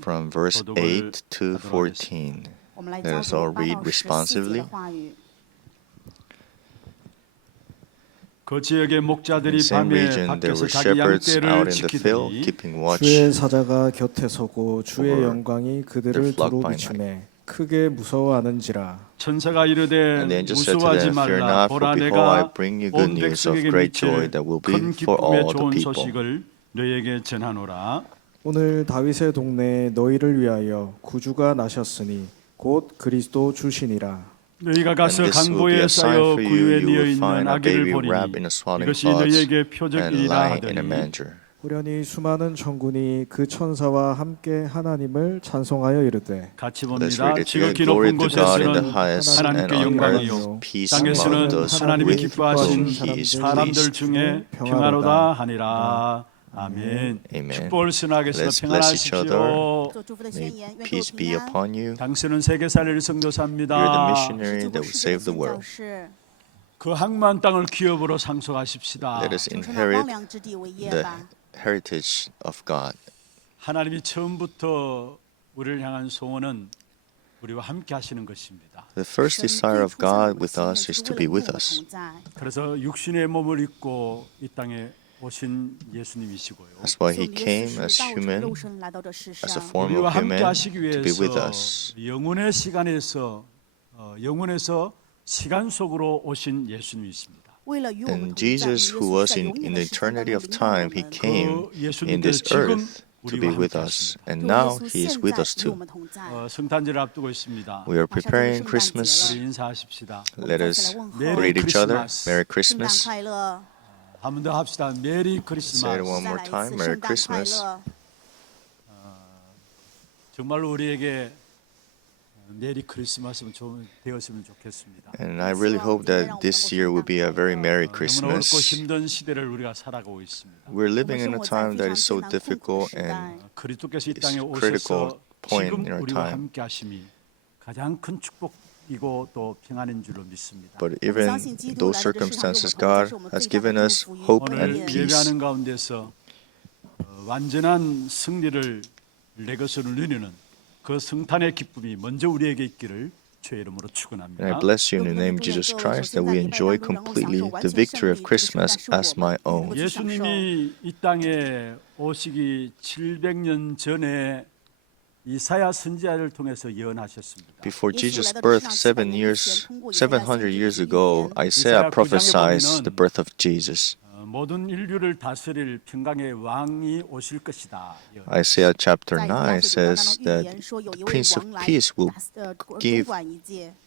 from verse 8 to 14. Let us all read responsively. 그 지역의 In 목자들이 the same 밤에 region there 밖에서 were 자기 shepherds out 양떼를 in the field, 지키더니 keeping watch. 주의 사자가 곁에 서고 주의 over 영광이 그들을 their flock 두루 by 비추매 크게 무서워하는지라. 천사가 이르되 And the angel said to 무서워하지 them, Fear 말라. not, for 보라 behold, I 내가 bring you good 온 news of 백성에게 great joy 미칠 that will 큰 be for 기쁨의 all the 좋은 people. 소식을 너희에게 전하노라. 오늘 다윗의 동네에 너희를 위하여 구주가 나셨으니 곧 그리스도 주시니라. 너희가 And 가서 this will be 강보에 a sign 쌓여 for you. 구유에 You 뉘어 will 있는 find a 아기를 baby 보리니 wrapped in a swaddling 이것이 cloths 너희에게 and 표적이라 lying in a 하더니 manger. 후련히 수많은 천군이 그 천사와 함께 하나님을 찬송하여 이르되 같이 Let's 봅니다. read it together. 지극히 Glory 높은 to God in the 곳에서는 highest, and 하나님께 on 영광이요 earth peace 땅에서는 among those 하나님이 with 기뻐하신 whom He is 사람들 pleased. 중에 평화로다 하니라. 아멘. Amen. 축복을 선하겠으나 Let's bless each 평안하십시오. May peace be upon you. 당신은 세계살릴 You're the 성도사입니다. missionary that will save the world. 그 항만 땅을 기업으로 상속하십시다. Let us inherit the heritage of God. 하나님이 처음부터 우리를 향한 소원은 우리와 함께 하시는 것입니다. The first desire of God with us is to be with us. 그래서 육신의 몸을 입고 이 땅에 오신 예수님이시고요. That's why He came as human, as a form 우리와 of 함께 human, 하시기 to be with 위해서 us. 영혼의 시간에서 영혼에서 시간 속으로 오신 예수님이십니다. And Jesus, who was in the eternity of time, He came in this 예수님께서 지금 earth to be 우리와 with 함께 us. 하십니다. And now He is with us too. 성탄절을 앞두고 있습니다. We are preparing Christmas. 우리 인사하십시다. Let us Merry greet each other. Christmas. Merry Christmas. 한 번 더 합시다. 메리 Say it 크리스마스. one more time. Merry Christmas. 정말로 우리에게 메리 크리스마스는 좀 되었으면 좋겠습니다. And I really hope that this year will be a very Merry 너무나 어렵고 Christmas. 힘든 시대를 우리가 살아가고 있습니다. We're living in a time that is so difficult and 그리스도께서 이 땅에 It's critical 오셔서 point 지금 in our 우리와 time. 함께 하심이 가장 큰 축복이고 또 평안인 줄로 믿습니다. but even those circumstances, God has given us hope 오늘 and peace. 예배하는 가운데서 완전한 승리를 내 것으로 누리는 그 성탄의 기쁨이 먼저 우리에게 있기를 주의 이름으로 And I 축원합니다. bless you in the name of Jesus Christ that we enjoy completely the victory of Christmas as my own. 예수님이 이 땅에 오시기 700년 전에 이사야 선지자를 통해서 예언하셨습니다. Before Jesus' birth 700 years ago, Isaiah prophesied the birth of Jesus. 모든 인류를 다스릴 평강의 왕이 오실 것이다. Isaiah chapter 9 says that the Prince of Peace will give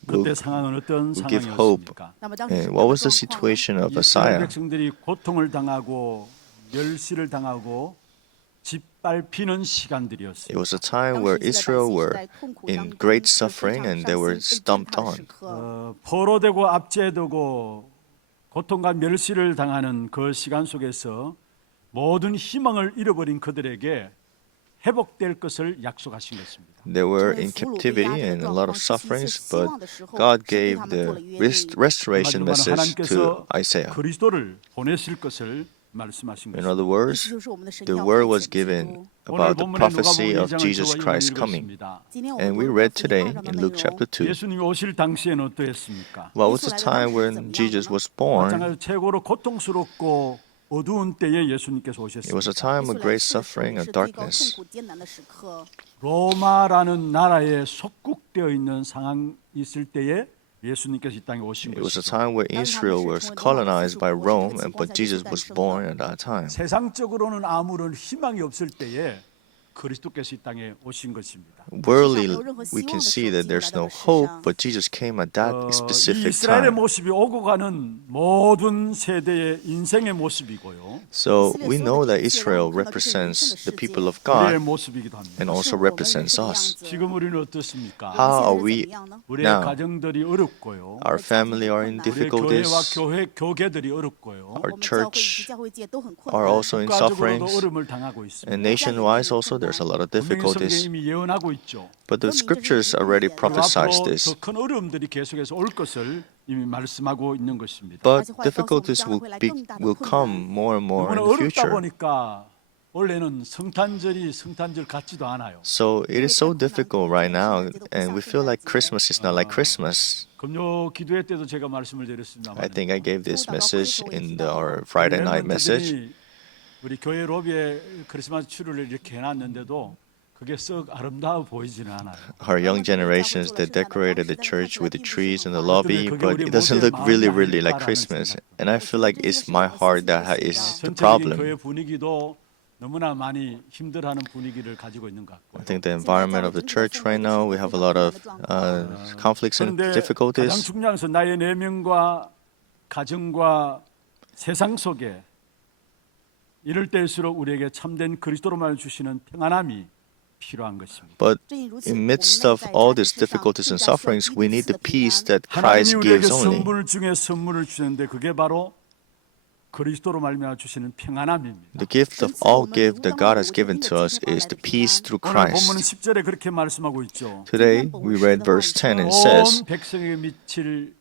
그때 상황은 어떤 will give hope. 상황이었습니까? And what was the situation of 이스라엘 Isaiah? 백성들이 고통을 당하고 멸시를 당하고 짓밟히는 It 시간들이었어요. was a time where Israel were in great suffering and they were stomped on. 포로되고 압제되고 고통과 멸시를 당하는 그 시간 속에서 모든 희망을 잃어버린 그들에게 회복될 것을 약속하신 것입니다. They were in captivity and a lot of sufferings, but God gave the restoration message to Isaiah. 그리스도를 보내실 것을 말씀하신 In 것입니다. other words, the word was given about the prophecy of Jesus Christ coming. And we read today in Luke chapter 2. 예수님이 오실 당시에는 어떠했습니까? What was the time when Jesus was born? 마찬가지로 최고로 고통스럽고 어두운 때에 예수님께서 It was 오셨습니다. a time of great suffering and darkness. 로마라는 나라에 속국되어 있는 상황이 있을 때에 예수님께서 이 땅에 오신 It was a 것이죠. time where Israel was colonized by Rome, but Jesus was born at that time. 세상적으로는 아무런 희망이 없을 때에 그리스도께서 이 땅에 오신 것입니다. Worldly, we can see that there's no hope, but Jesus came at that 이 specific 이스라엘의 time. 모습이 오고 가는 모든 세대의 인생의 모습이고요. So we know that Israel represents the people of 우리의 God 모습이기도 합니다. and also represents us. 지금 우리는 어떻습니까? How are we 우리의 now? 가정들이 어렵고요. Our family are in 우리의 교회와 difficulties. 교계들이 어렵고요. Our church are also in 국가적으로도 sufferings. 어려움을 당하고 있습니다. And nation-wise also there's a lot of 분명히 성경이 difficulties. 이미 예언하고 있죠. But the scriptures already prophesied 앞으로 this. 더 큰 어려움들이 계속해서 올 것을 이미 말씀하고 있는 것입니다. But difficulties will come more and more 너무나 in the 어렵다 future. 보니까 원래는 성탄절이 성탄절 같지도 않아요. So it is so difficult right now, and we feel like Christmas is not like Christmas. 금요 기도회 때도 제가 말씀을 I 드렸습니다만 think I gave this message in our Friday night message. 우리 교회 로비에 크리스마스 추리를 이렇게 해놨는데도 그게 썩 아름다워 보이지는 않아요. Our young generations that decorated the church with the trees in the lobby, but it doesn't look really, really like Christmas. And I feel like it's my heart that is the 전체적인 problem. 교회 분위기도 너무나 많이 힘들어하는 분위기를 가지고 있는 것 같고. I think the environment of the church right now, we have a lot of conflicts and 그런데 가장 difficulties. 중요한 것은 나의 내면과 가정과 세상 속에 이럴 때일수록 우리에게 참된 그리스도로 말 주시는 평안함이 필요한 것입니다. But in midst of all these difficulties and sufferings, we need the peace that 하나님이 Christ 우리에게 gives only. 선물 중에 선물을 주셨는데 그게 바로 그리스도로 말미암아 주시는 평안함입니다. The gift of all gift that God has given to us is the peace through 오늘 본문은 Christ. 10절에 그렇게 말씀하고 있죠. Today, we read verse 10 and it says, 온 백성에게 미칠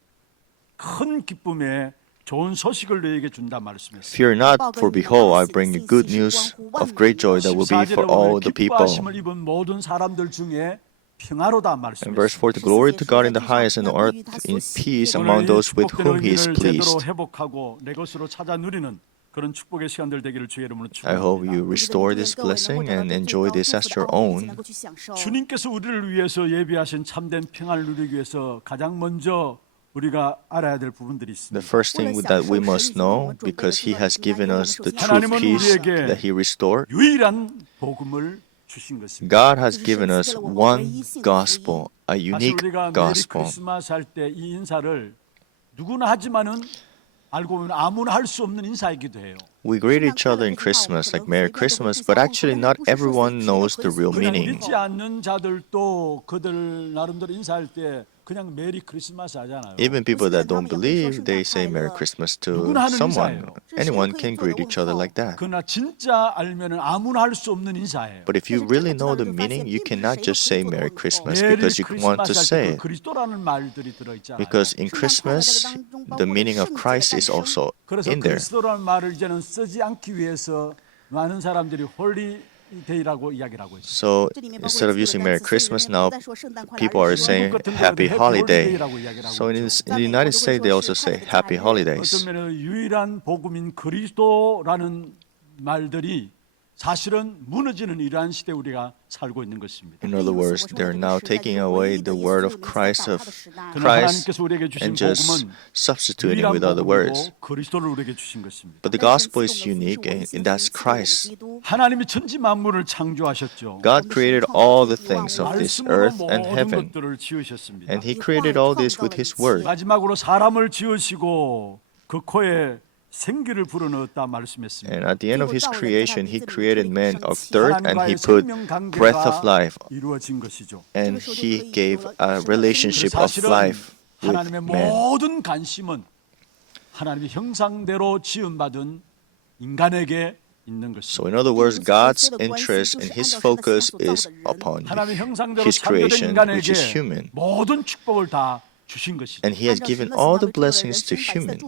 큰 기쁨에 좋은 소식을 너에게 준다 말씀했어요. Fear not, for behold, I bring you good news of great joy that will be for all the people. 기뻐하심을 입은 모든 사람들 중에 평화로다 And 말씀했어요. verse 4, glory to God in the highest and on earth in peace among those with whom He is 제대로 pleased. 회복하고 내 것으로 찾아 누리는 그런 축복의 시간들 되기를 주의 이름으로 I hope you 축복합니다. restore this blessing and enjoy this as your own. 주님께서 우리를 위해서 예비하신 참된 평안을 누리기 위해서 가장 먼저 우리가 알아야 될 부분들이 The 있습니다. first thing that we must know, because He has given us the true peace that He restored, 유일한 복음을 주신 것입니다. God has given us one gospel, a 사실 unique 우리가 메리 gospel. 크리스마스 할 때 이 인사를 누구나 하지만은 알고 보면 아무나 할 수 없는 인사이기도 해요. We greet each other in Christmas like Merry Christmas, but actually not everyone knows the real 그냥 meaning. 믿지 않는 자들도 그들 나름대로 인사할 때 그냥 메리 크리스마스 하잖아요. Even people that don't believe, they say Merry Christmas to 누구나 하는 someone. 인사예요. Anyone can greet each other like that. 그러나 진짜 알면은 아무나 할 수 없는 인사예요. But if you really know the meaning, you cannot just say Merry Christmas 메리 because you want to 크리스마스 say 할 때 it. 그리스도라는 말들이 들어 있잖아요. Because in Christmas, the meaning of Christ is also 그래서 in there. 그리스도라는 말을 이제는 쓰지 않기 위해서 많은 사람들이 홀리데이라고 이야기를 하고 있어요. So instead of using Merry Christmas now, people are saying Happy Holiday. So in the United States, they also say Happy Holidays. 어떤 면에는 유일한 복음인 그리스도라는 말들이 사실은 무너지는 이러한 시대에 우리가 살고 있는 것입니다. In other words, they're now taking away the word of Christ 그러나 하나님께서 우리에게 주신 and just 복음은 substituting it 유일한 with other words. 복음이고 그리스도를 우리에게 주신 것입니다. But the gospel is unique, and that's Christ. 하나님이 천지 만물을 창조하셨죠. God created all the things of this 말씀으로 earth and 모든 heaven, 것들을 지으셨습니다. and He created all this with His word. 마지막으로 사람을 지으시고 그 코에 생기를 불어넣었다 말씀했습니다. And at the end of His creation, He created man of dirt, and He put breath of life, 이루어진 것이죠. and He gave a relationship of 사실은 life with 하나님의 man. 모든 관심은 하나님의 형상대로 지음받은 인간에게 있는 것입니다. So in other words, God's interest and His focus is upon 하나님의 형상대로 His 창조된 creation, which is 인간에게 human. 모든 축복을 다 주신 것이죠. And He has given all the blessings to human.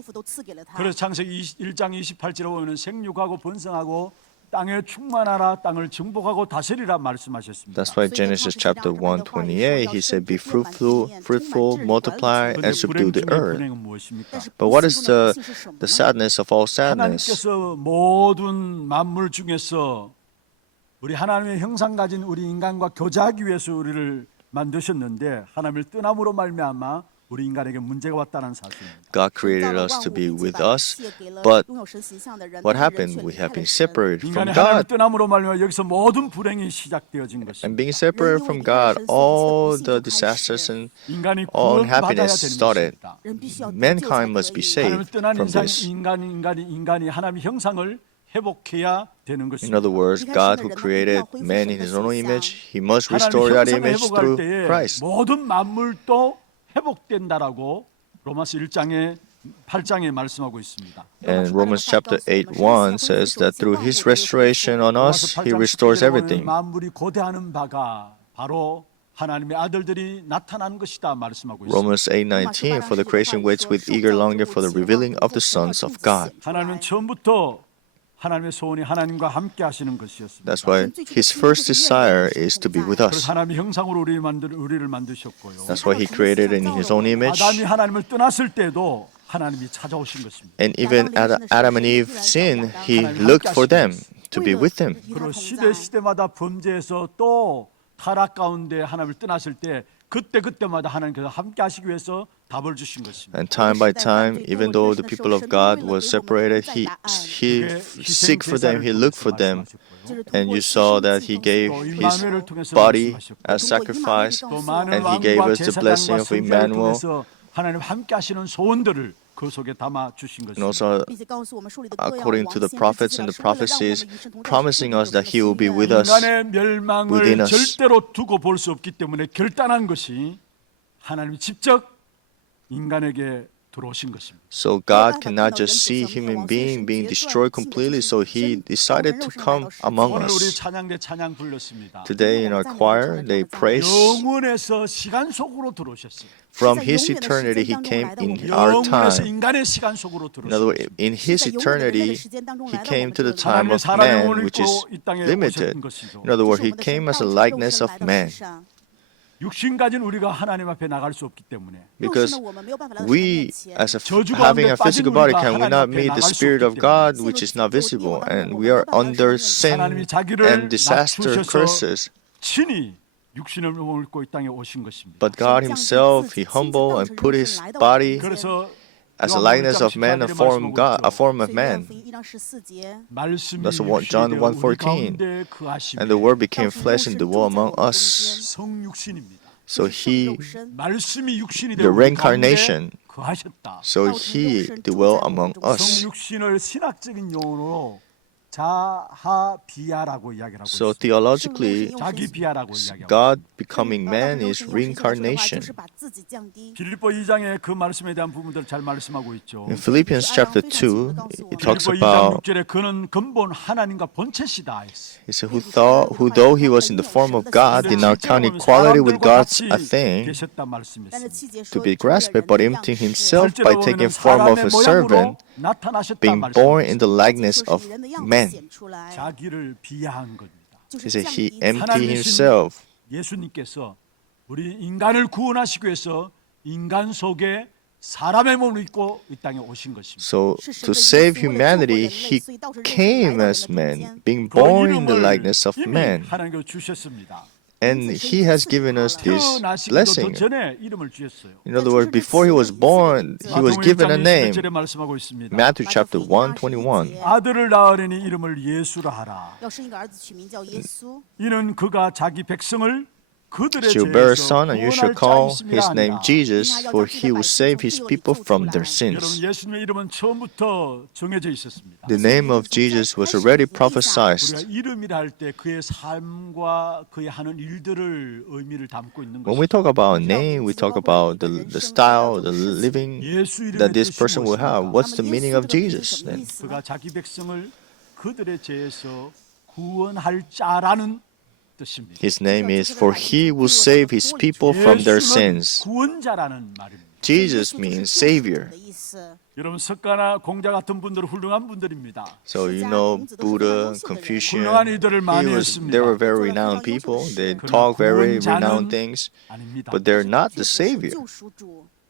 그래서 창세기 1장 28절에 보면 생육하고 번성하고 땅에 충만하라 땅을 정복하고 다스리라 말씀하셨습니다. That's why Genesis chapter 1:28, He said, "Be fruitful, multiply, and 그런데 subdue 불행 the 중에 earth." 불행은 무엇입니까? But what is the sadness of all sadness? 하나님께서 모든 만물 중에서 우리 하나님의 형상 가진 우리 인간과 교제하기 위해서 우리를 만드셨는데 하나님을 떠남으로 말미암아 우리 인간에게 문제가 왔다는 사실입니다. God created us to be with us, but what happened? We have been separated from 인간의 하나님을 God. 떠남으로 말미암아 여기서 모든 불행이 시작되어진 것입니다. And being separated from God, all the disasters and 인간이 all 구원받아야 unhappiness 되는 started. 것입니다. Mankind must be 하나님을 saved 떠난 from this. 인간이 하나님의 형상을 회복해야 되는 In 것입니다. other words, God who created man in His own image, He must restore 하나님의 that 형상을 image 회복할 through 때에 Christ. 모든 만물도 회복된다라고 로마서 8장에 말씀하고 있습니다. And Romans chapter 8:1 says that through His restoration on us, He restores everything. 만물이 고대하는 바가 바로 하나님의 아들들이 나타난 것이다 말씀하고 있습니다. Romans 8:19, for the creation waits with eager longing for the revealing of the sons of God. 하나님은 처음부터 하나님의 소원이 하나님과 함께 하시는 것이었습니다. That's why his first desire is to be with us. 그래서 하나님의 형상으로 우리를 만드셨고요. That's why he created in his own image. 아담이 하나님을 떠났을 때도 하나님이 찾아오신 것입니다. And even Adam and Eve sinned, he looked for them to be with him. 그리고 시대마다 범죄해서 또 타락 가운데 하나님을 떠났을 때 그때마다 하나님께서 함께 하시기 위해서 답을 주신 것입니다. And time by time, even though the people of God was separated, he seek for them, he looked for them. And you saw that he gave his body as sacrifice, 또 많은 and he gave 왕과 us the blessing 제사장과 of 선지자를 Emmanuel. 통해서 하나님 함께 하시는 소원들을 그 속에 담아 주신 And 것입니다. also, according to the prophets and the prophecies, promising us that he will be with us. 인간의 멸망을 within us. 절대로 두고 볼 수 없기 때문에 결단한 것이 하나님이 직접 인간에게 들어오신 것입니다. So God cannot just see human being destroyed completely, so he decided to come among 오늘 우리 us. 찬양대 찬양 불렀습니다. Today in our choir, they praise 영원에서 시간 속으로 들어오셨어요. from his eternity, he came in our 영원에서 time. 인간의 시간 속으로 In other words, 들어오셨어요. in his eternity, he came to the time of man, which is limited. In other words, he came as a likeness of man. 육신 가진 우리가 하나님 앞에 나갈 수 없기 때문에 Because we, as having a physical body, can we not meet the Spirit of God, which is not visible, and we are under sin 하나님이 자기를 and disaster 낮추셔서 curses. 친히 육신을 입고 이 땅에 오신 것입니다. But God Himself, He humbled and put His body 그래서 as a likeness of man, a form of God, a form of man. 말씀이 That's what John 육신이 되어 우리 1:14. 가운데 거하심에 And the Word became flesh and dwelt among us. 성육신입니다. So He, 말씀이 육신이 the 되어 우리 가운데 reincarnation, 거하셨다. so He dwelt among us. 성육신을 신학적인 용어로 자하비야라고 이야기를 하고 So 있습니다. theologically, 자기 비하라고 이야기하고 God becoming man is reincarnation. 빌립보 2장의 그 말씀에 대한 부분들을 잘 말씀하고 있죠. In Philippians chapter 2, it talks 빌립보 2장 about 6절에 그는 근본 하나님과 본체시다 했어요. He said, who though he was in the form of God, did not count equality with God a thing 계셨다 말씀했습니다. to be grasped, but emptying himself by taking form of a servant, being born in the likeness of men. 자기를 비하한 겁니다. He said, He emptied himself. 예수님께서 우리 인간을 구원하시기 위해서 인간 속에 사람의 몸을 입고 이 땅에 오신 것입니다. So to save humanity, He came as man, being 그 born in the 이름을 likeness of 이미 man. 하나님께서 주셨습니다. And He has given us this 태어나시기도 blessing. 전에 이름을 주셨어요. In other words, before He was born, He was given a name. 절에 말씀하고 있습니다. Matthew chapter 1:21. 아들을 낳으려니 이름을 예수라 하라. 이는 그가 자기 백성을 그들의 Shall bear a 죄에서 son, and you shall 구원할 call 자이심이라 his name 하니라. Jesus, for he will save his people from their 여러분 sins. 예수님의 이름은 처음부터 정해져 있었습니다. The name of Jesus was already 우리가 prophesied. 이름이라 할 때 그의 삶과 그의 하는 일들을 의미를 담고 있는 When we 것입니다. talk about a name, we talk about the style, the living 예수 이름의 that this 뜻이 person will have. 무엇인가? What's the meaning of Jesus then? 그가 자기 백성을 그들의 죄에서 구원할 자라는 뜻입니다. His name is for he will save his people from their 예수는 sins. 구원자라는 말입니다. Jesus means savior. 여러분 석가나 공자 같은 분들은 훌륭한 분들입니다. So you know Buddha, Confucius, 훌륭한 이들을 많이 했습니다. they were very renowned people. They talk very renowned things, 아닙니다. but they're not the savior.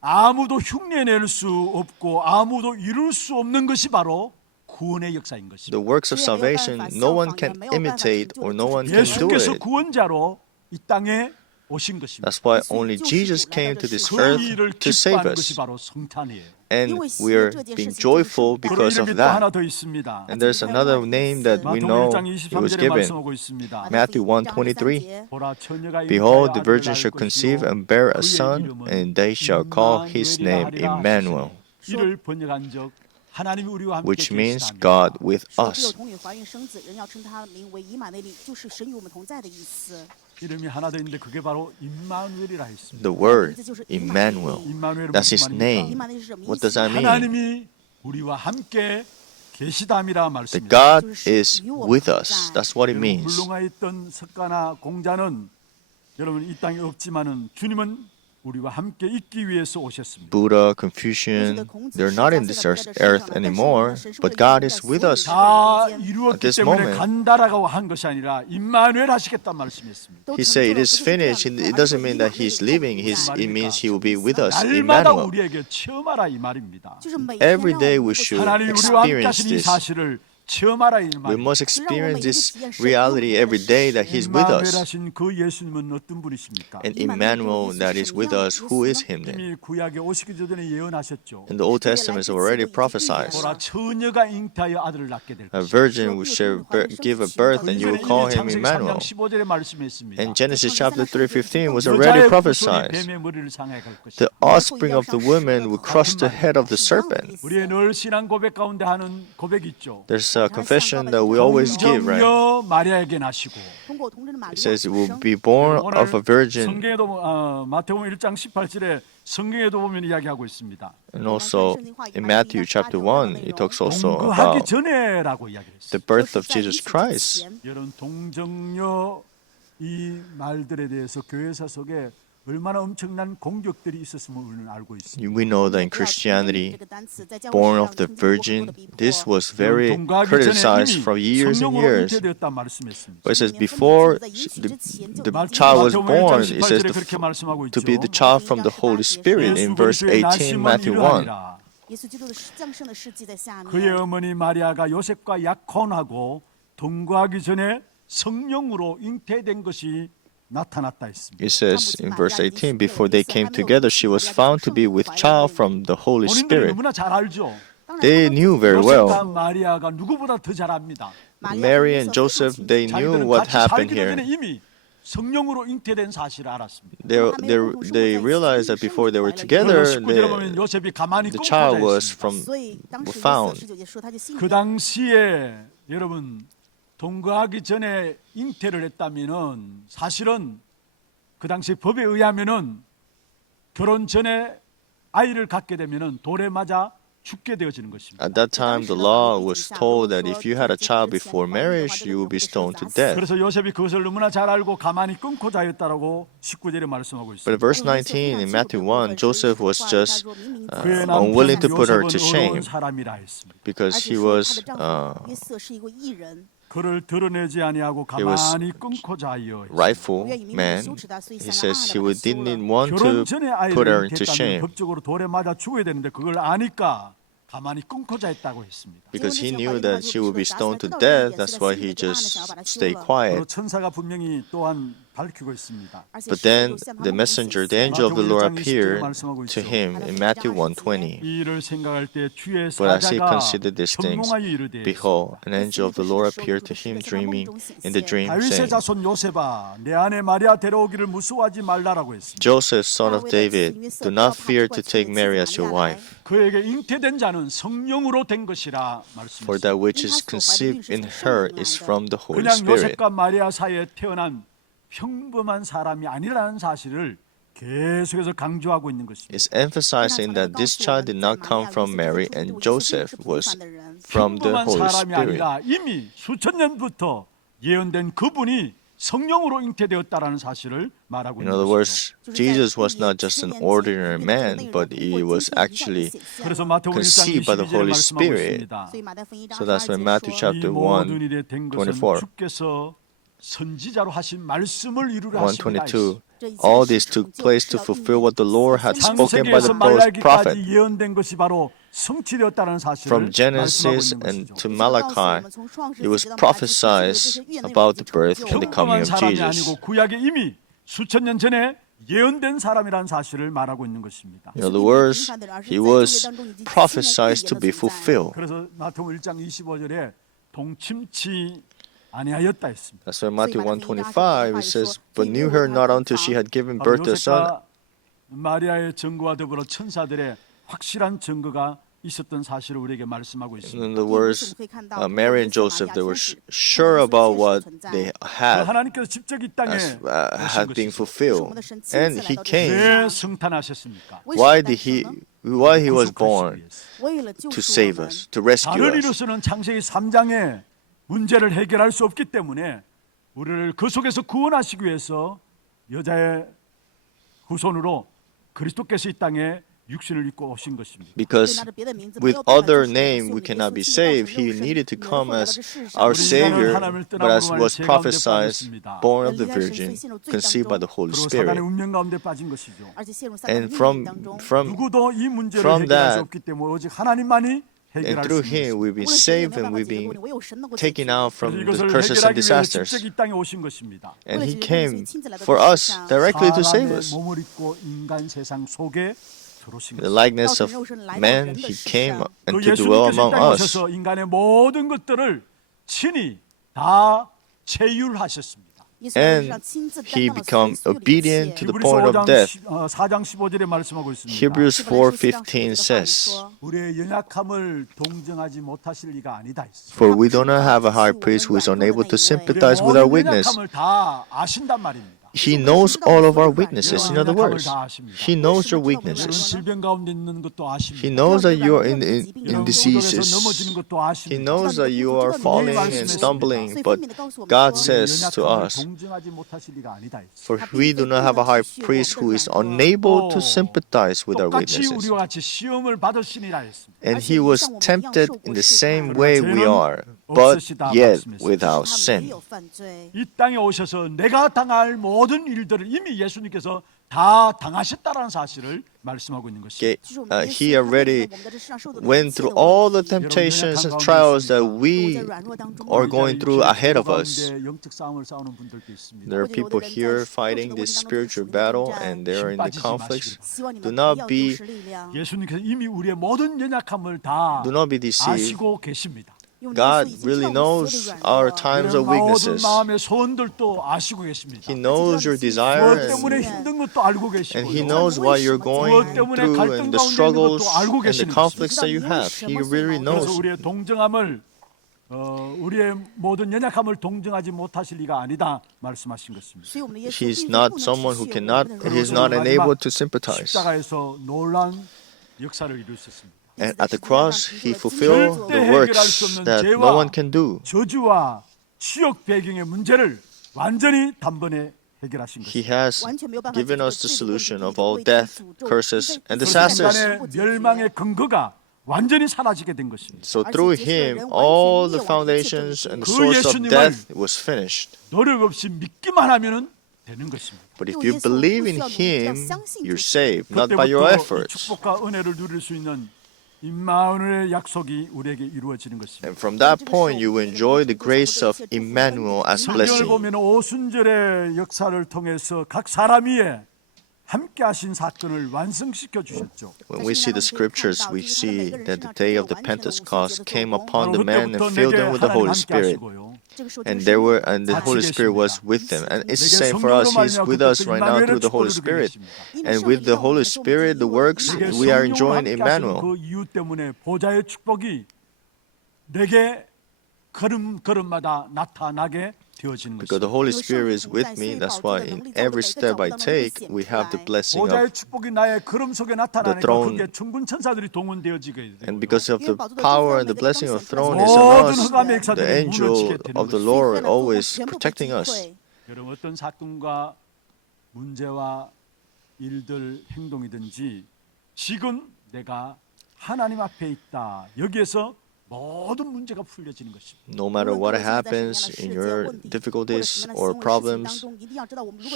아무도 흉내낼 수 없고 아무도 이룰 수 없는 것이 바로 구원의 역사인 것입니다. The works of salvation, no one can imitate or no one can do 예수께서 it. 구원자로 이 땅에 오신 것입니다. That's why only Jesus came to this 그 earth 일을 to save 기뻐하는 것이 us. 바로 성탄이에요. And we are being joyful 그런 because 이름이 of 또 하나 that. 더 있습니다. And there's another name that we 마태복음 know 1장 it was 23절에 given. 말씀하고 있습니다. Matthew 1:23. 보라 처녀가 Behold, the 인자의 virgin 아들을 shall 낳을 conceive 것이요 and bear a 그의 son, 이름은 and they shall call his name 임마누엘이라 Emmanuel, 하시니 이를 번역한 적 하나님이 우리와 함께 which means 계시다니라. God with 有 us. 童女怀孕生子，人要称他名为以马内利，就是神与我们同在的意思。 이름이 하나 더 있는데 그게 바로 임마누엘이라 했습니다. The word Emmanuel. 임마누엘은 That's his 무슨 以 name. 马内利是什么意 What 思？ does that mean? 하나님이 우리와 함께 계시담이라 That 말씀입니다. God is with us. That's what it 여러분, means. 물롱에 있던 석가나 공자는 여러분 이 땅에 없지만은 주님은 우리와 함께 있기 위해서 오셨습니다. Buddha, Confucian, they're not in this earth anymore, but God is with us. 다 At 이루었기 this 때문에 moment. 간다라고 한 것이 아니라 임마누엘 하시겠단 말씀이었습니다. He said it is finished. It doesn't mean that he's leaving. It means he will be with us. 날마다 Emmanuel. 우리에게 체험하라 이 말입니다. Every day we should 하나님 우리와 함께 experience 하신 이 this. 사실을 체험하라 이 We 말입니다. must experience this reality every day that He's with 임마누엘 us. 하신 그 예수님은 어떤 분이십니까? And Emmanuel that is with us, who is Him then? 이미 구약에 오시기 전에 예언하셨죠. In the Old Testament, it's already prophesied. 보라 처녀가 잉태하여 아들을 낳게 될 A 것이다. virgin will shall give a birth, and you will call him Emmanuel. 15절에 말씀했습니다. And Genesis chapter 3:15 was already prophesied. 뱀의 머리를 상하게 할 것이다. The offspring of the woman will crush the head of the serpent. 우리의 늘 신앙 고백 가운데 하는 고백이 있죠. There's a confession that we always give, right? 동정녀 마리아에게 나시고. It says it will be born of a virgin. 성경에도 마태복음 1장 18절에 성경에도 보면 이야기하고 있습니다. And also in Matthew chapter 1, it talks also 동거하기 about 전에라고 이야기했어요. the birth of Jesus Christ. 여러분 동정녀 이 말들에 대해서 교회사 속에 얼마나 엄청난 공격들이 있었음을 우리는 알고 있습니다. We know that in Christianity, born of the virgin, this was very criticized for years and years. But it says before the child was born, it says to be the child from the Holy Spirit in verse 18, Matthew 1. 그의 어머니 마리아가 요셉과 약혼하고 동거하기 전에 성령으로 잉태된 것이 나타났다 했습니다. It says in verse 18, before they came together, she was found to be with child from the Holy 본인들이 Spirit. 너무나 잘 알죠. They knew very 요셉과 well. 마리아가 누구보다 더 잘 압니다. Mary and Joseph, they knew 자기들은 what 같이 happened 살기 전에 here. 이미 성령으로 잉태된 사실을 알았습니다. They realized that before they were together, 19절에 보면 요셉이 가만히 the child 끙끙거려 was 있습니다. found. 그 당시에 여러분 동거하기 전에 잉태를 했다면은 사실은 그 당시 법에 의하면은 결혼 전에 아이를 갖게 되면은 돌에 맞아 죽게 되어지는 것입니다. At that time, the law was told that if you had a child before marriage, you would be stoned to death. 그래서 요셉이 그것을 너무나 잘 알고 가만히 끊고 자였다라고 19절에 말씀하고 But in 있습니다. verse 19 in Matthew 1, Joseph was just 그의 unwilling 남편 to put her 요셉은 to shame 어려운 사람이라 했습니다. because he was 그를 드러내지 아니하고 was 가만히 끊고 자여. rightful man. He says he didn't want 결혼 to 전에 put her 아이를 into 잉태했다면 shame 법적으로 돌에 맞아 죽어야 되는데 그걸 아니까 가만히 끊고 자했다고 했습니다. because he knew that she would be stoned to death. That's why he just stayed 그리고 quiet. 천사가 분명히 또한 밝히고 있습니다. But then the messenger, the angel of the Lord, appeared to him in Matthew 1:20. 이 일을 생각할 때 주의 But as he 사자가 considered these things, 현몽하여 이르되 behold, an angel of the Lord appeared to him dreaming in the dream, 다윗의 saying, 자손 요셉아 내 아내 마리아 데려오기를 무수하지 말라라고 했습니다. Joseph, son of David, do not fear to take Mary as your wife, 그에게 잉태된 자는 성령으로 된 것이라 for 말씀했습니다. that which is conceived in her is from the Holy 그냥 Spirit. 요셉과 마리아 사이에 태어난 평범한 사람이 아니라는 사실을 계속해서 강조하고 있는 것입니다. It's emphasizing that this child did not come from Mary and Joseph, was from the 평범한 Holy 사람이 Spirit. 아니라 이미 수천 년부터 예언된 그분이 성령으로 잉태되었다라는 사실을 말하고 In 있는 other 것이죠. words, Jesus was not just an ordinary man, but he was actually 그래서 마태복음 1장 conceived by the 22절에 Holy 말씀하고 Spirit. 있습니다. So that's why Matthew 이 chapter 모든 1, 일에 된 것은 24. 주께서 선지자로 하신 말씀을 이루려 하심이라 122. All this took place to fulfill what the Lord had spoken by the 창세기에서 prophet. 말라기까지 예언된 것이 바로 성취되었다는 사실을 From 말씀하고 Genesis 있는 and 것이죠. to Malachi, it was prophesied about the birth and the coming 평범한 of 사람이 Jesus. 아니고 구약에 이미 수천 년 전에 예언된 사람이라는 사실을 말하고 있는 것입니다. In other words, he was prophesied to be fulfilled. 그래서 마태복음 1장 25절에 동침치 아니하였다 했습니다. That's why Matthew 1:25 it says, "But knew her not until she had given 바로 birth to a son." 요셉과 마리아의 증거와 더불어 천사들의 확실한 증거가 있었던 사실을 우리에게 말씀하고 있습니다. In the words, Mary and Joseph, they were sure about what they had 하나님께서 직접 이 땅에 had been fulfilled, and he came. 왜 성탄하셨습니까? Why he was born? To save us, to rescue 다른 us. 이로서는 창세기 3장의 문제를 해결할 수 없기 때문에 우리를 그 속에서 구원하시기 위해서 여자의 후손으로 그리스도께서 이 땅에 육신을 입고 오신 것입니다. Because 拿着别的名字， with 没有办法 other 救赎我们， name 所以 we 耶稣 cannot be 亲自道成 saved. 肉 He 身， needed to 也 come 来到 as 这世上， our 우리 인간은 Savior, 하나님을 but as 떠나므로 was 죄 가운데 prophesied, 빠졌습니다. born of the 인간 Virgin, 신의 죄 conceived by the Holy 그리고 Spirit. 사단의 운명 가운데 빠진 것이죠. 而且陷入撒旦的 And 命运 from 当中。 누구도 이 문제를 from 해결할 수 that, 없기 때문에 오직 하나님만이 and 해결할 수 through 있는 Him 것입니다. we've been 无论谁也 saved 没有 and 办法 we've 解决问 been 题，唯有神能够解 taken 决。 out 그래서 from the 이것을 curses 해결하기 and 위해서 disasters. 직접 이 땅에 오신 것입니다. And He 为了解决 came 问题，亲自来到 for 这世 us 上。 directly to save 사람의 us. 몸을 입고 인간 세상 속에 들어오신 The 것입니다. likeness of man, He came and to dwell 예수님께서 이 among 땅에 us. 오셔서 인간의 모든 것들을 친히 다 체휼하셨습니다. And He become obedient to the point of death. 4장 15절에 말씀하고 있습니다. Hebrews 4:15 says, 우리의 연약함을 동정하지 못하실 리가 아니다 했어요. For we do not have a high priest who is unable to sympathize with our 우리의 모든 weakness. 연약함을 다 아신단 말입니다. He knows all of our weaknesses. In other words, He knows your 여러분 weaknesses. 질병 가운데 있는 것도 아십니다. He knows that you are in 여러분 diseases. 공덕에서 넘어지는 것도 He 아십니다. knows that you are falling and stumbling, but God says to 연약함을 us, 동정하지 못하실 리가 아니다 했어요. for we do not have a high priest who is unable to sympathize with our 똑같이 weaknesses. 우리와 같이 시험을 받으시니라 했습니다. And He was tempted in the same way we are, but yet without sin. 犯罪。 이 땅에 오셔서 내가 당할 모든 일들을 이미 예수님께서 다 당하셨다라는 사실을 말씀하고 있는 것입니다. He already went through all the temptations and trials that we are going through ahead of us. 영적 싸움을 싸우는 분들도 있습니다. There are people here fighting this spiritual battle and they are in the conflicts. Do not be 예수님께서 이미 우리의 모든 연약함을 다 Do not be deceived. 아시고 계십니다. God really knows our times of 모든 weaknesses. 마음의 소원들도 아시고 계십니다. He knows your 무엇 desire 때문에 and 힘든 것도 알고 계시고 And He knows what you're going through and the struggles and the conflicts that you have. He really 그래서 knows. 우리의 동정함을 우리의 모든 연약함을 동정하지 못하실 리가 아니다 말씀하신 것입니다. He's not someone who cannot, He's not unable to sympathize. 십자가에서 놀라운 역사를 이루셨습니다. And at the cross, He fulfilled the works that no one can do. 저주와 지옥 배경의 문제를 완전히 단번에 해결하신 He 것입니다. has given us the solution of all death, curses, and disasters. 인간의 멸망의 근거가 완전히 사라지게 된 것입니다. So through Him, all the foundations and the source of death was finished. 노력 없이 믿기만 하면은 되는 것입니다. But if you believe in Him, you're saved, not by your 그때부터 이 efforts. 축복과 은혜를 누릴 수 있는 임마누엘의 약속이 우리에게 이루어지는 것입니다. And from that point, you enjoy the grace of Emmanuel as 성경을 blessing. 보면 오순절의 역사를 통해서 각 사람 위에 함께 하신 사건을 완성시켜 주셨죠. When we see the scriptures, we see that the day of the Pentecost came upon the men and filled them with the Holy Spirit. And the Holy Spirit was with them. And it's the same for us. He's with us right now through the Holy Spirit. And with the Holy Spirit, the works we are enjoying Emmanuel. 그 이유 때문에 보좌의 축복이 내게 걸음마다 나타나게 되어지는 Because the 것입니다. Holy Spirit is with me, that's why in every step I take, we have the blessing 보좌의 of, 축복이 나의 걸음 속에 나타나니까 throne. 그게 천군 천사들이 동원되어지게 되고 and because of the power and the blessing of throne is 모든 on us, 흑암의 the 역사들이 angel 무너지게 되는 of the 것입니다. Lord always protecting us. 여러분 어떤 사건과 문제와 일들 행동이든지 지금 내가 하나님 앞에 있다. 여기에서 모든 문제가 풀려지는 것입니다. No matter what happens in your difficulties or problems,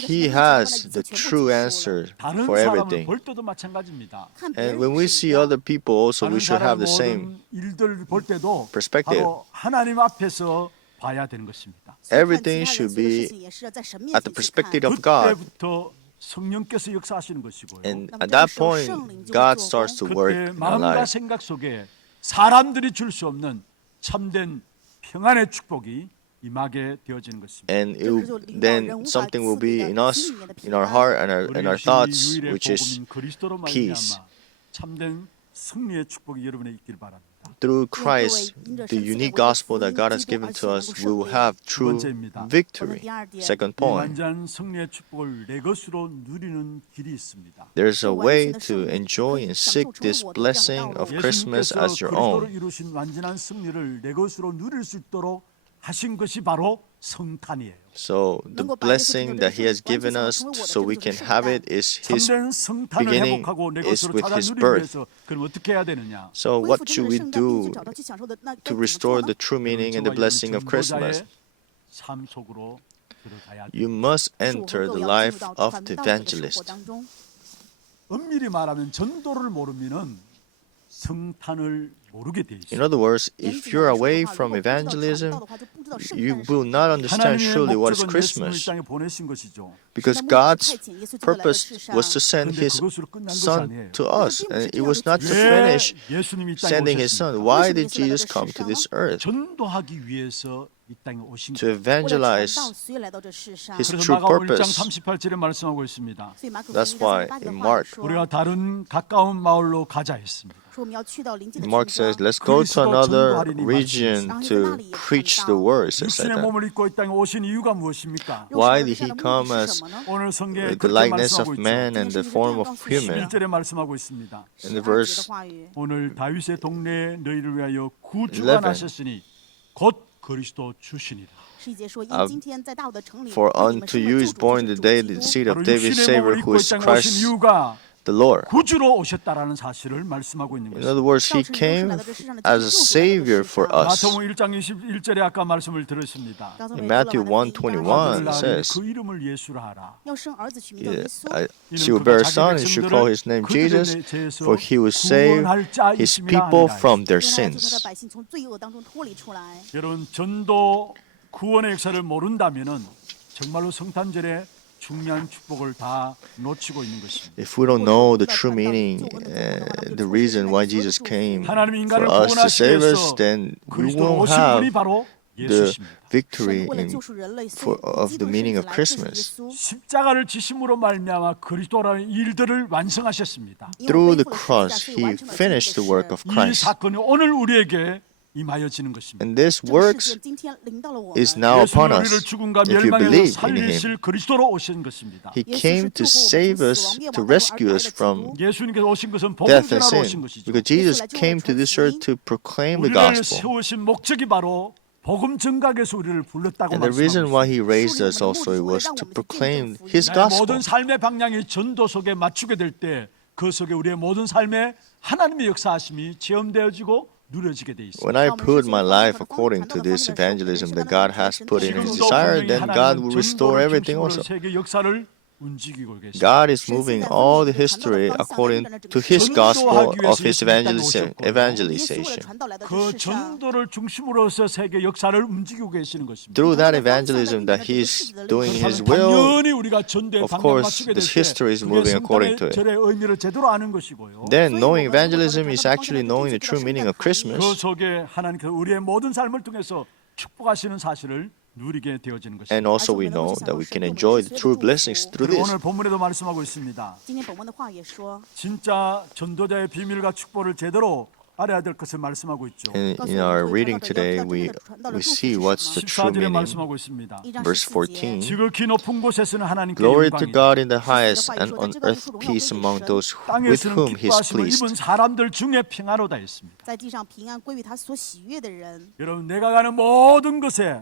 He has the true answer 다른 for 사람을 everything. 볼 때도 마찬가지입니다. And when we see other people also, we 다른 should have 사람 the same 모든 일들 볼 때도 perspective. 바로 하나님 앞에서 봐야 되는 것입니다. Everything should be at the perspective of God. 그때부터 성령께서 역사하시는 것이고요. And at that point, God starts to work 그때 in our 마음과 life. 생각 속에 사람들이 줄 수 없는 참된 평안의 축복이 임하게 되어지는 것입니다. And then something will be in us, in our heart and our thoughts, 우리의 which is 복음인 그리스도로 peace. 말미암아 참된 승리의 축복이 여러분에 있길 바랍니다. through Christ, the unique gospel that God has given to us, we will have true victory. Second 이 point, 완전 승리의 축복을 내 것으로 누리는 길이 있습니다. there's a way to enjoy and seek this blessing of Christmas as your 그리스도로 own. 이루신 완전한 승리를 내 것으로 누릴 수 있도록 하신 것이 바로 성탄이에요. So the blessing that He has given us so we can have it is His 참된 성탄을 beginning 회복하고 내 is 것으로 with 찾아 His 누리기 birth. 위해서 그럼 어떻게 해야 되느냐? So 恢 what 复真 should 正 we 的圣诞，并 do 且找到去享受的那 to 该怎么 restore 做呢 the？ true meaning and the 저와 blessing of 여러분 Christmas? 전도자의 삶 속으로 들어가야 You 돼요. must 是我 enter 和 the 各位要进 life 入到 of 传 the 道者的生活 evangelist. 当中。 엄밀히 말하면 전도를 모르면은 성탄을 모르게 돼 In 있어요. other words, 严 if 谨 you're 的说 away 的话，如 from 果不知道传 evangelism, 道的话，就不知道圣 you 诞是 will 什么。 not understand 하나님의 truly what is 목적은 예수님을 이 Christmas. 땅에 보내신 것이죠. Because 神的目的是 God's 派遣耶稣基督来到 purpose 世上。 was to send 근데 His 그것으로 끝난 것이 Son 아니에요. to us, and it was not to 왜 finish 예수님이 이 땅에 sending His 오셨습니까? Son. Why did Jesus come to this earth? 전도하기 위해서 이 땅에 오신 To 거예요. 为了传 evangelize 道，所以来到这世上。 His 그래서 true 마가복음 1장 purpose. 38절에 말씀하고 있습니다. 所以马可福音 That's 1 why 章38节 in 的话 Mark 说， 우리가 다른 가까운 마을로 가자 했습니다. 说我们要去到邻近的 Mark 村 says, 庄， let's go to 그리스도 another 전도하리니 region to preach the word. It said 육신의 that. 몸을 입고 이 땅에 오신 이유가 무엇입니까? 肉 Why 身 did 而 He 的 come 目的 as 是什么呢？ 오늘 성경에 with the 그렇게 likeness 말씀하고 of 있죠. man and the form of human? 11절에 말씀하고 있습니다. In the 12节的 verse 话语， 오늘 다윗의 동네에 너희를 위하여 구주가 11. 나셨으니 곧 그리스도 주시니라. 11节说，因 Uh, 今天在大卫的城里， For 为你们 unto 生的 you 救 is 主 born 就 the 是主 day 基 the 督。 seed 바로 of David's 육신의 Savior, 몸을 who 입고 이 is 땅에 오신 Christ 이유가 the Lord. 구주로 오셨다라는 사실을 말씀하고 있는 In 것입니다. other words, He came as a Savior for us. 마태복음 1장 21절에 아까 말씀을 들었습니다. 刚才 In 我也说 Matthew 了马太福音第二 1:21 章 아들을 낳으니 says, 그 이름을 예수라 하라. 要生儿子取名叫 Yeah, 耶稣， She will bear a son, and should call his name Jesus, for He will save His people from their 因为他要救他的 sins. 百姓从罪恶当中脱离出来。 여러분 전도 구원의 역사를 모른다면은 정말로 성탄절에 중요한 축복을 다 놓치고 있는 것입니다. If we don't know the true meaning and the reason why Jesus came 하나님이 for 인간을 us to 구원하시기 save us, 위해서 then we 그리스도로 won't 오신 분이 have 바로 the 예수십니다. victory 神为了 in, 救赎人类， for, 所以 of 基 the 督 meaning of 生子来就是耶 Christmas. 稣。 십자가를 지심으로 말미암아 그리스도라는 일들을 완성하셨습니다. 因为 Through 背 the 负了十字架， cross, 所以 He 完成了 finished 这 the 件 work 事。 of 이 Christ. 사건이 오늘 우리에게 임하여지는 것입니다. And this 这个事 works 件今天临到了我 is 们。 now 예수는 upon 우리를 us 죽음과 if you 멸망에서 believe in Him. 살리실 그리스도로 오신 것입니다. He came to save us, to rescue us from 예수님께서 오신 것은 복음 death and 전하러 오신 sin. 것이죠. Because Jesus came to this earth to proclaim the 우리를 gospel. 세우신 목적이 바로 복음 전각에서 우리를 불렀다고 And the reason 말씀하고 why 있습니다. He raised us also was to proclaim His 나의 gospel. 모든 삶의 방향이 전도 속에 맞추게 될 때 그 속에 우리의 모든 삶에 하나님의 역사하심이 체험되어지고 누려지게 돼 있습니다. When I put my life according to this evangelism that God has put in His 지금도 desire, 분명히 then God 하나님은 will restore 전도를 everything 중심으로 also. 세계 역사를 움직이고 계십니다. God is moving all the history according to His gospel of His evangelization. 그 전도를 중심으로서 세계 역사를 움직이고 계시는 것입니다. Through that evangelism that He is doing His 그렇다면 will, 당연히 우리가 전도에 of 방향 course, 맞추게 될 this 때 history is 그게 moving according to it. 절의 의미를 제대로 아는 것이고요. then knowing evangelism is actually knowing the true meaning of 그 Christmas. 속에 하나님께서 우리의 모든 삶을 통해서 축복하시는 사실을 누리게 되어지는 And 것입니다. also we know that we can enjoy the true blessings through 그리고 this. 오늘 본문에도 말씀하고 있습니다. 今天本文的话也说， 진짜 전도자의 비밀과 축복을 제대로 알아야 될 것을 말씀하고 있죠. And in our reading today, we see what's the true 14절에 meaning. 말씀하고 있습니다. 1장 Verse 14节， 14. 지극히 높은 곳에서는 하나님께 Glory to 영광이 God in the highest, and on earth peace among those with 땅에서는 whom He is 기뻐하심을 pleased. 입은 사람들 중에 평화로다 했습니다. 在地上平安归于他所喜悦的人。 여러분 내가 가는 모든 것에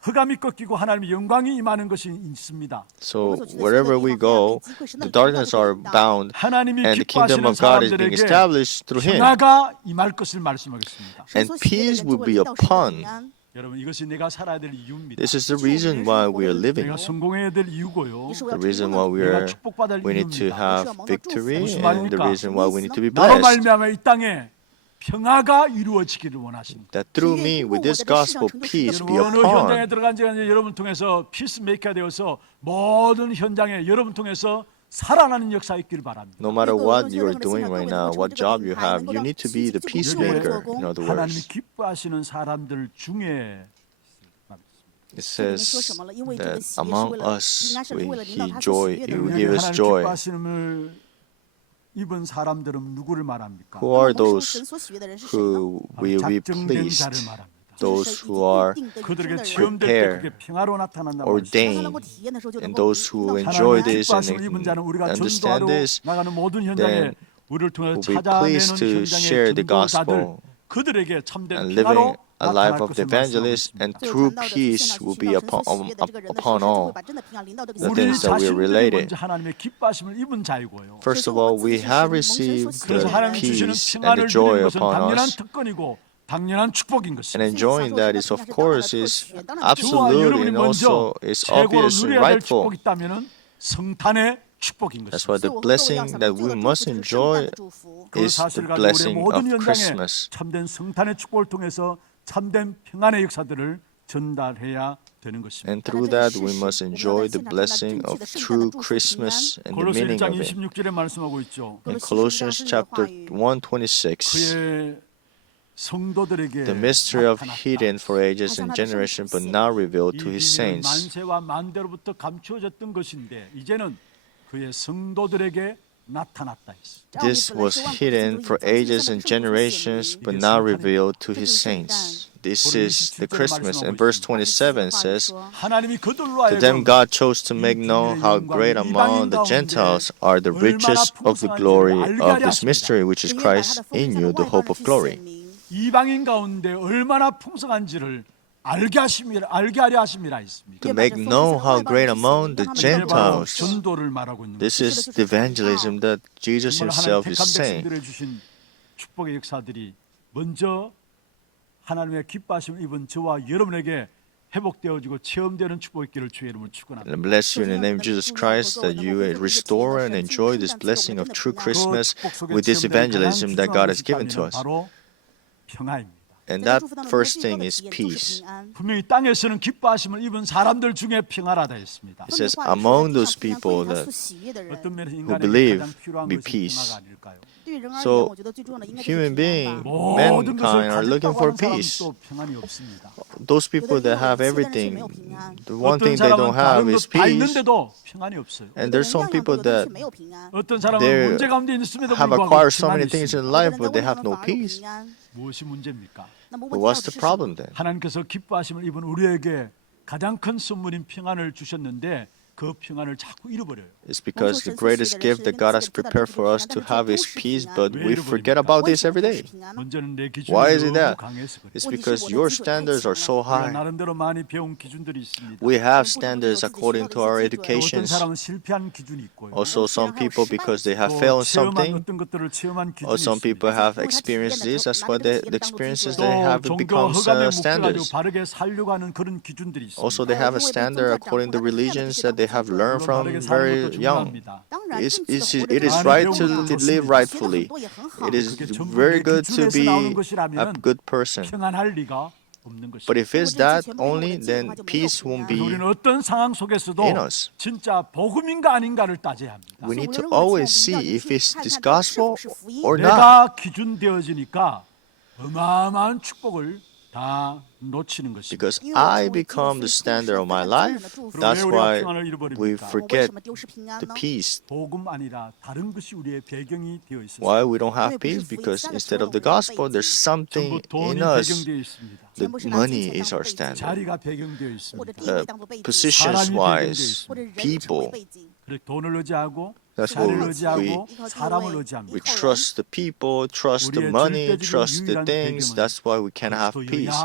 흑암이 꺾이고 하나님의 영광이 임하는 것이 있습니다. So wherever we go, the darkness are bound, 하나님이 and the kingdom 기뻐하시는 of God is being 사람들에게 established through Him. 평화가 임할 것을 말씀하겠습니다. And peace will be upon. 여러분 이것이 내가 살아야 될 이유입니다. This is the reason why we are living. 내가 성공해야 될 이유고요. The reason why we need to have victory, and the reason why we need to be 나로 blessed. 말미암아 이 땅에 평화가 이루어지기를 원하십니다. That through me, with this gospel, peace be 여러분 어느 현장에 upon. 들어간 지가 이제 여러분 통해서 피스메이커가 되어서 모든 현장에 여러분 통해서 살아나는 역사 있기를 바랍니다. No matter what you are doing right now, what job you have, you need to be the peacemaker. In other 하나님이 words, 기뻐하시는 사람들 중에 it says that among us, He will give us 하나님 joy. 기뻐하심을 입은 사람들은 누구를 말합니까? Who are those who will be 작정된 pleased? 자를 말합니다. Those who are 그들에게 체험될 때 prepared, 그게 평화로 나타난다고 ordained, and those who enjoy 하나님 this and 기뻐하심을 입은 자는 우리가 understand 전도하러 this, 나가는 모든 현장에 then 우리를 통해 will be 찾아내는 pleased to 현장의 share the 전도자들 gospel 그들에게 참된 and 평화로 living a life of the evangelist, and true peace will be upon all the 우리 things that we are 자신들이 related. 먼저 하나님의 기뻐하심을 입은 자이고요. First of all, we have received 그래서 the 하나님 주시는 peace and 평안을 the 누리는 joy 것은 upon 당연한 us. 특권이고 당연한 축복인 And 것입니다. enjoying that is, of course, is 저와 absolute 여러분이 and also 먼저 is 최고로 obvious and 누려야 될 rightful. 축복이 있다면은 성탄의 축복인 That's 것입니다. why the blessing that we must enjoy 그 is the 사실을 가지고 우리의 blessing 모든 of 현장에 Christmas. 참된 성탄의 축복을 통해서 참된 평안의 역사들을 전달해야 되는 것입니다. And through that, we must enjoy the blessing of true Christmas and the 골로새 meaning 1장 of it. 26절에 말씀하고 있죠. In Colossians chapter 1:26, 그의 성도들에게 the mystery of 나타났다. hidden for ages and generations, but now revealed to 이 his 비밀은 saints. 만세와 만대로부터 감추어졌던 것인데 이제는 그의 성도들에게 나타났다 했어. This was hidden for ages and generations, but now revealed to his saints. This is the Christmas. And verse 27 says, 하나님이 그들로 To them 하여금 God chose to make known how great among the Gentiles are the riches of the glory of this mystery, which is Christ in you, the hope of glory. 이방인 가운데 얼마나 풍성한지를 알게 하려 하심이라 했습니다. To make known how great among the 이게 바로 Gentiles. 전도를 말하고 있는 This 거예요. is the evangelism that Jesus 정말 하나님 himself 택한 is saying. 백성들에 주신 축복의 역사들이 먼저 하나님의 기뻐하심을 입은 저와 여러분에게 회복되어지고 체험되는 축복의 길을 주의 이름으로 축원합니다. And bless you in the name of Jesus Christ that you restore and enjoy this blessing of true Christmas with this evangelism that God has given to us. 바로 평화입니다. And that first thing is peace. 분명히 땅에서는 기뻐하심을 입은 사람들 중에 평화라다 했습니다. It says, among those people that 어떤 면에서 who 인간에게 believe 가장 필요한 be 것이 peace. 평화가 아닐까요? So, human being, 모든 것을 mankind are looking 가졌다고 for 하는 peace. 사람도 평안이 없습니다. Those people that have everything, the one 어떤 thing they 사람은 don't have 다른 is 것다 peace. 있는데도 평안이 없어요. And there's some people that 어떤 사람은 they 문제 가운데 있음에도 have 불구하고 acquired so 평안이 many things 있습니다. in life, but they have no peace. 무엇이 문제입니까? But what's the problem then? 하나님께서 기뻐하심을 입은 우리에게 가장 큰 선물인 평안을 주셨는데 그 평안을 자꾸 잃어버려요. It's because the greatest gift that God has prepared for us to have is peace, but we forget about this every day. 먼저는 내 기준이 Why is it 너무 that? 강해서 그래요. It's because your standards are so 우리가 high. 나름대로 많이 배운 기준들이 있습니다. We have standards according to our 어떤 educations. 사람은 실패한 기준이 있고요. Also, some people, because they have 또 failed in 체험한 something, 어떤 것들을 체험한 기준이 or some people 있습니다. have experienced this. That's why the experiences they 또 have 종교 becomes 허감에 묶여가지고 standards. 바르게 살려고 하는 그런 기준들이 있습니다. Also, they have a standard according to the religions that they have learned from very young. It is right to live rightfully. It is very good to be a good person. 평안할 리가 없는 것입니다. But if it's that only, then peace won't be 우리는 어떤 상황 속에서도 in us. 진짜 복음인가 아닌가를 따져야 합니다. We need to always see if it's this gospel or not. 내가 기준 되어지니까 어마어마한 축복을 다 놓치는 것입니다. Because I become the standard of my life, that's why we forget the peace. 복음 아니라 다른 것이 우리의 배경이 되어 있습니다. Why we don't have peace? Because instead of the gospel, there's something 전부 돈이 in us. 배경되어 있습니다. The money is our standard. 자리가 배경되어 있습니다. Positions-wise, people. 그래 돈을 의지하고 That's 자리를 what 의지하고 사람을 의지합니다. We trust the people, trust the money, trust the things. That's why we can have peace.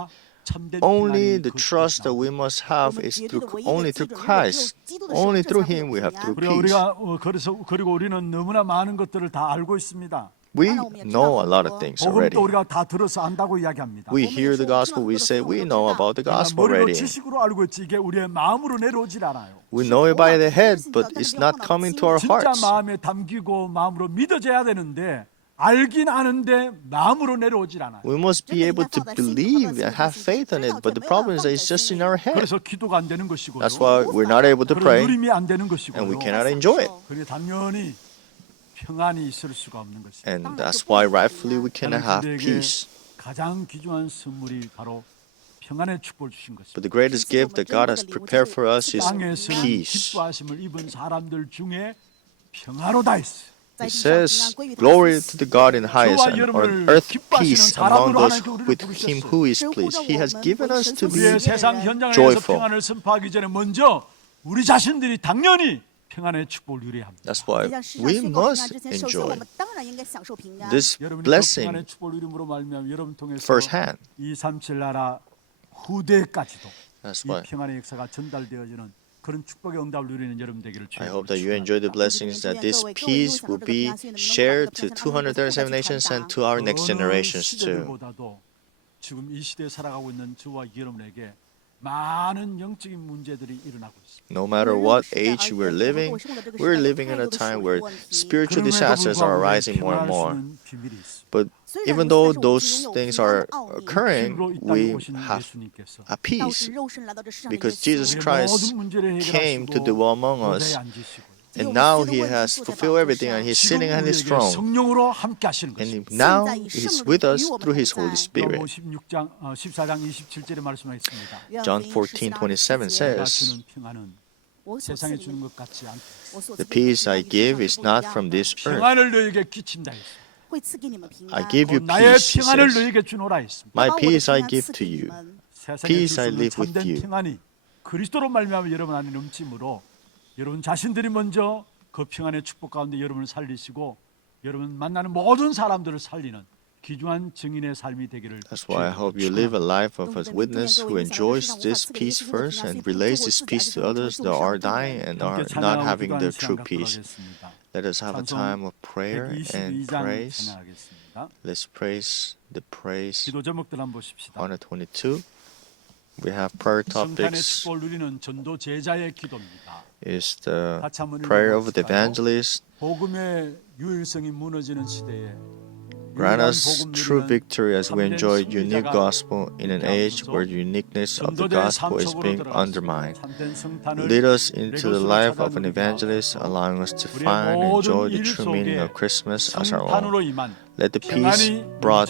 Only the trust that we must have is only through Christ. Only through Him we have true 그리고 peace. 그리고 우리는 너무나 많은 것들을 다 알고 있습니다. We know a lot of things already. 복음도 우리가 다 들어서 안다고 이야기합니다. We hear the gospel, we say we know about the 그러나 gospel 머리로 already. 지식으로 알고 있지 이게 우리의 마음으로 내려오질 않아요. We know it by the head, but it's not coming to our 진짜 hearts. 마음에 담기고 마음으로 믿어져야 되는데 알긴 아는데 마음으로 내려오질 않아요. We must be able to believe and have faith in it, but the problem is that it's just in our head. 그래서 기도가 안 되는 것이고요. That's why we're not able to 그리고 pray 누림이 안 되는 것이고요. and we cannot enjoy it. 그러니 당연히 평안이 있을 수가 없는 것입니다. And that's why rightfully we cannot have peace. 가장 귀중한 선물이 바로 평안의 축복을 주신 것입니다. But the greatest gift that God has prepared for us is 땅에서는 peace. 기뻐하심을 입은 사람들 중에 평화로다 있어. It says, Glory to the God in highest, and on earth peace among those with Him who is pleased. He has given us to be 우리의 세상 현장에서 joyful. 평안을 선포하기 전에 먼저 우리 자신들이 당연히 평안의 축복을 누려야 합니다. That's why 在向世上 we 宣告平安 must 之前，首先我 enjoy 们当然应该享受平安。 this 여러분이 그 blessing 평안의 축복을 누림으로 말미암아 여러분 통해서 firsthand. 237 나라 후대까지도 That's 이 why 평안의 역사가 전달되어지는 그런 축복의 응답을 누리는 여러분 되기를 I 주여 hope that you enjoy the blessings, that this peace will be shared to 237 nations and to our next generations too. 시대들보다도 지금 이 시대에 살아가고 있는 저와 여러분에게 많은 영적인 문제들이 일어나고 있습니다. No matter what age we're living in a time where spiritual disasters are arising more and more. But even though those things are occurring, we have a peace because Jesus Christ came to dwell among us, and now He has fulfilled everything, and He's sitting on His throne, 성령으로 함께 하시는 and 것입니다. now He's with us through His Holy Spirit. 14장 27절에 말씀하셨습니다. John 14:27 내가 says, 주는 평안은 세상에 주는 것 같지 않다. "The peace I give is not from this earth. 평안을 너에게 끼친다 했습니다. 会赐给你们平 I 安。 give you 나의 peace," He 평안을 says. 너에게 주노라 했습니다. "My 把我的 peace 平 I 安 give 赐 to 给你 you." 们。 세상에 Peace I 줄수 있는 live with 참된 you. 평안이 그리스도로 말미암아 여러분 안에 넘치므로 여러분 자신들이 먼저 그 평안의 축복 가운데 여러분을 살리시고 여러분 만나는 모든 사람들을 살리는 귀중한 증인의 삶이 되기를 That's why I hope you live a life of a witness who enjoys this peace first and relays this peace to others that are dying and are 함께 not 찬양하고 having the 기도하는 true 시간 peace. 갖도록 하겠습니다. Let us have a time of prayer and 122장 praise. 찬양하겠습니다. Let's praise the praise. 기도 제목들 한번 보십시다. Honor 22. We have prayer 성탄의 topics. 축복을 누리는 전도 제자의 기도입니다. Is the 같이 한번 prayer of the 읽어볼까요? evangelist. 복음의 유일성이 무너지는 시대에 Grant 유일한 us 복음 true 누리는 victory as we 참된 enjoy unique 승리자가 gospel in an age where the uniqueness of the gospel is being undermined. Lead us into the life of an evangelist, allowing us to find and enjoy the true meaning of Christmas as our own. 성탄으로 임한 Let the peace brought